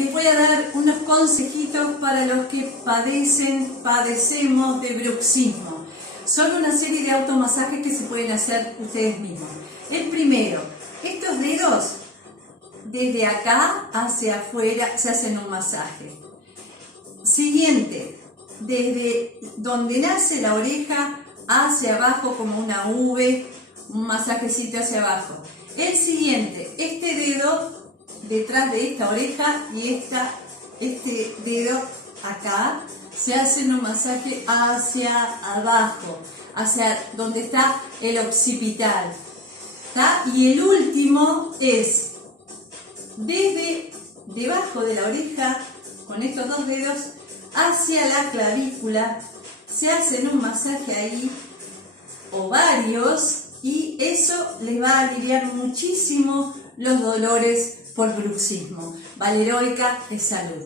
les voy a dar unos consejitos para los que padecemos de bruxismo. Son una serie de automasajes que se pueden hacer ustedes mismos. El primero, estos dedos desde acá hacia afuera se hacen un masaje. Siguiente, desde donde nace la oreja hacia abajo como una V, un masajecito hacia abajo. El siguiente, este dedo detrás de esta oreja y este dedo acá, se hace un masaje hacia abajo, hacia donde está el occipital. ¿Tá? Y el último es desde debajo de la oreja, con estos dos dedos, hacia la clavícula, se hacen un masaje ahí, o varios, y eso les va a aliviar muchísimo los dolores por bruxismo. Valeroica es salud.